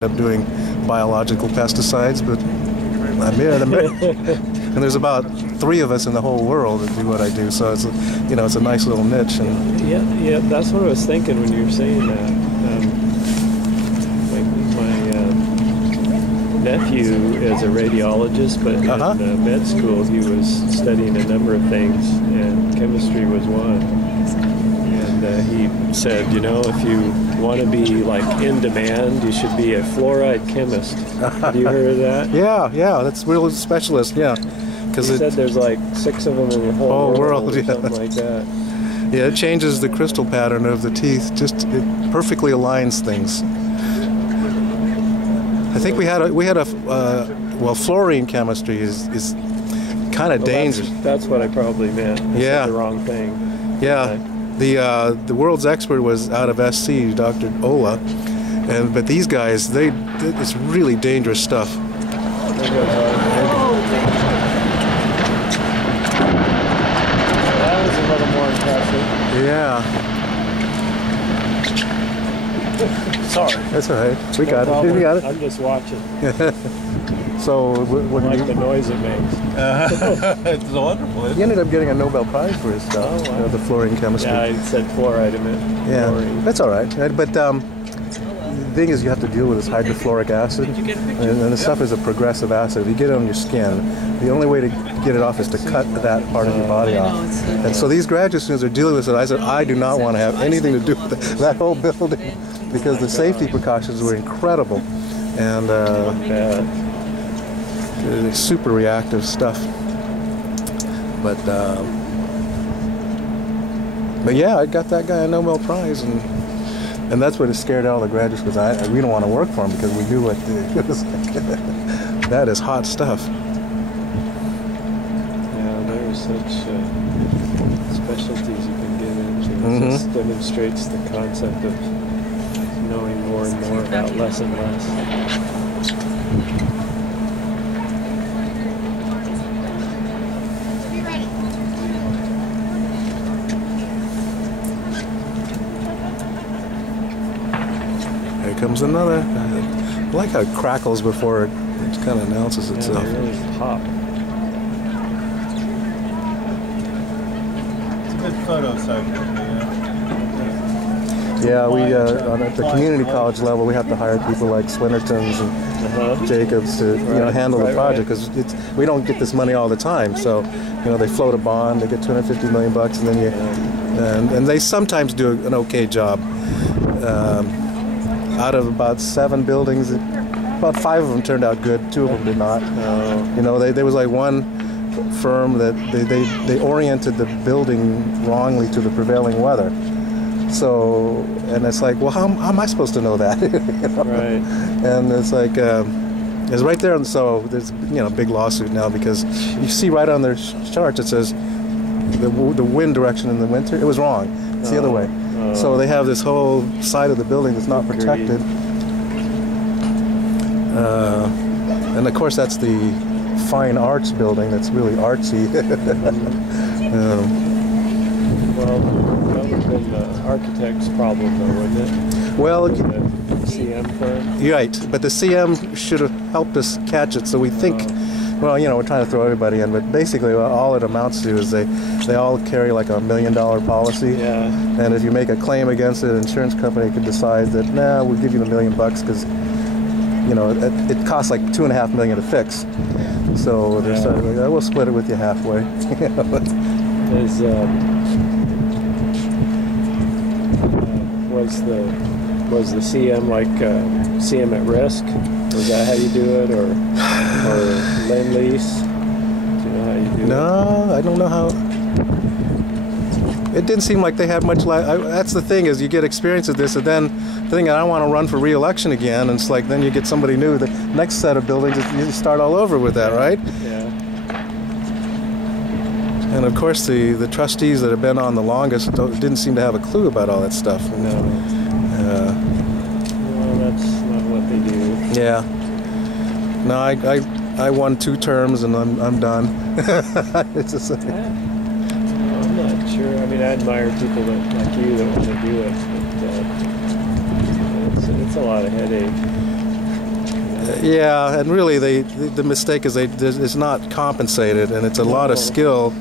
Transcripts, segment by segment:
up doing biological pesticides, but I'm here. And there's about 3 of us in the whole world that do what I do, so it's it's a nice little niche. And yeah, that's what I was thinking when you were saying that. My nephew is a radiologist, but in med school he was studying a number of things, and chemistry was one. And he said, if you want to be like in demand, you should be a fluoride chemist. Have you heard of that? Yeah, that's real specialist. Yeah, because he said there's like 6 of them in the whole world or something like that. Yeah, it changes the crystal pattern of the teeth. It perfectly aligns things. I think we had a fluorine chemistry is kind of dangerous. That's what I probably meant. I said the wrong thing. Yeah. The world's expert was out of SC, Dr. Ola, but these guys, it's really dangerous stuff. That was a little more impressive. Yeah. Sorry. That's all right. We got it. I'm just watching. So, what I like the noise it makes. It's wonderful. He ended up getting a Nobel Prize for his stuff, the fluorine chemistry. Yeah, I said fluoride a minute. Yeah, fluorine. That's all right. But the thing is, you have to deal with this hydrofluoric acid, and the stuff is a progressive acid. If you get it on your skin, the only way to get it off is to cut that part of your body off. And so these graduate students are dealing with it. I said, I do not want to have anything to do with that whole building, because the safety precautions were incredible, and super reactive stuff. But yeah, I got that guy a Nobel Prize, and that's what scared all the graduates, because we don't want to work for him, because we knew what it was like. That is hot stuff. Yeah, there are such specialties you can get into. It just demonstrates the concept of knowing more and more about less and less. Here comes another. I like how it crackles before it kind of announces itself. Yeah, really pop. It's a good photo subject. Yeah, we at the community college level, we have to hire people like Swinnertons and Jacobs to handle the project, because we don't get this money all the time. So they float a bond, they get $250 million, and then and they sometimes do an okay job. Out of about 7 buildings, about 5 of them turned out good, 2 of them did not. There was like one firm that they oriented the building wrongly to the prevailing weather. So, and it's like, well, how am I supposed to know that? Right. And it's like, it's right there. And so there's a big lawsuit now, because you see right on their charts it says the wind direction in the winter. It was wrong. It's the other way. So they have this whole side of the building that's not protected. And of course that's the fine arts building that's really artsy. Well, that would have been the architect's problem, though, wouldn't it? Well, the CM firm. Right, but the CM should have helped us catch it. So we think, we're trying to throw everybody in, but basically all it amounts to is they all carry like $1 million policy. Yeah. And if you make a claim against it, an insurance company could decide that, we'll give you $1 million because it costs like $2.5 million to fix. So they're like, we'll split it with you halfway. Was the CM like CM at risk? Was that how you do it, or lend lease? Do you know how you do it? No, I don't know how. It didn't seem like they had much. That's the thing, is you get experience of this, and then the thing, I don't want to run for re-election again. And it's like then you get somebody new. The next set of buildings, you start all over with that, right? Yeah. And of course, the trustees that have been on the longest didn't seem to have a clue about all that stuff. No. Well, that's not what they do. Yeah. No, I won 2 terms and I'm done. It's just like, I'm not sure. I mean, I admire people like you that want to do it, but it's a lot of headache. Yeah, and really, the mistake is it's not compensated, and it's a lot of skill,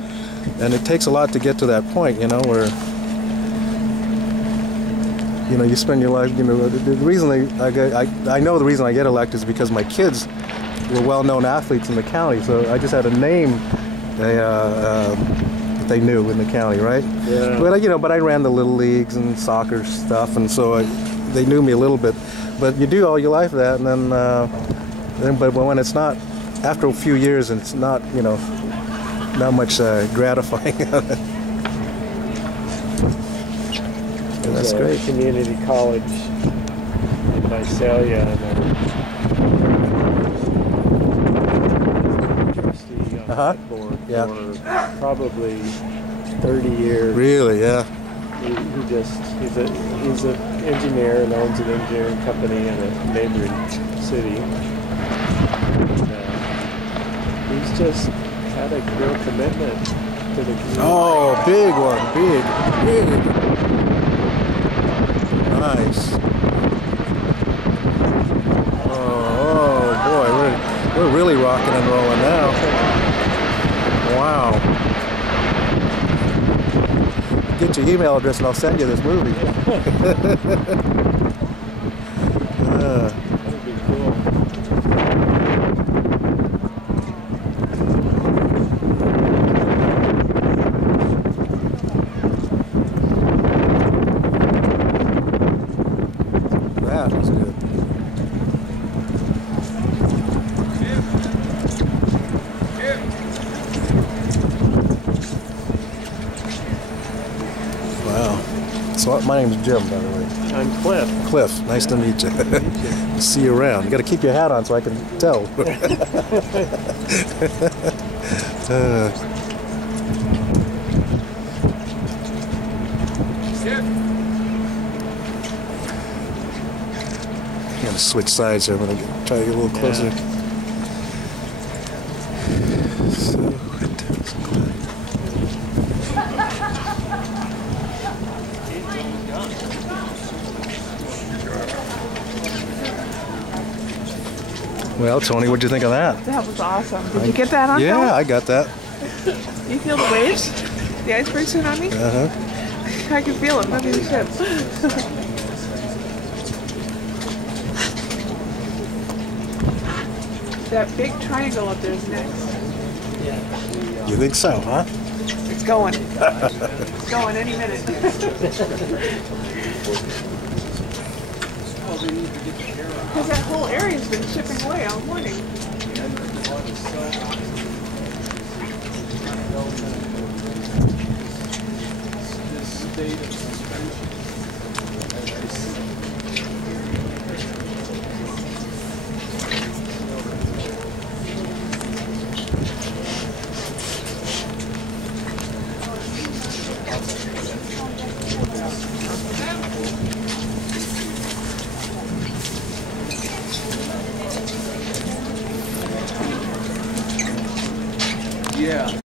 and it takes a lot to get to that point. You know, where you spend your life. You know, the reason I know the reason I get elected is because my kids were well-known athletes in the county, so I just had a name they knew in the county, right? Yeah. But I ran the little leagues and soccer stuff, and so they knew me a little bit. But you do all your life that, and but when it's not, after a few years, it's not, not much gratifying. That's great. Community college in Visalia, and trustee on that board for probably 30 years. Really, yeah. He's an engineer and owns an engineering company in a neighboring city. And, he's just had a real commitment to the community. Oh, big one, big. Nice. Oh boy, we're really rocking and rolling now. Wow. Get your email address and I'll send you this movie. That'd be cool. That was good. Wow. So my name's Jim, by the way. I'm Cliff. Cliff, nice to meet you. See you around. You got to keep your hat on so I can tell. I'm going to switch sides here. I'm going to try to get a little closer. Well, Tony, what'd you think of that? That was awesome. Did you get that on film? Yeah, I got that. You feel the waves? The iceberg tsunami? Uh-huh. I can feel it moving the ship. That big triangle up there is next. You think so, huh? It's going. It's going any minute. Because that whole area's been chipping away all morning. Yeah.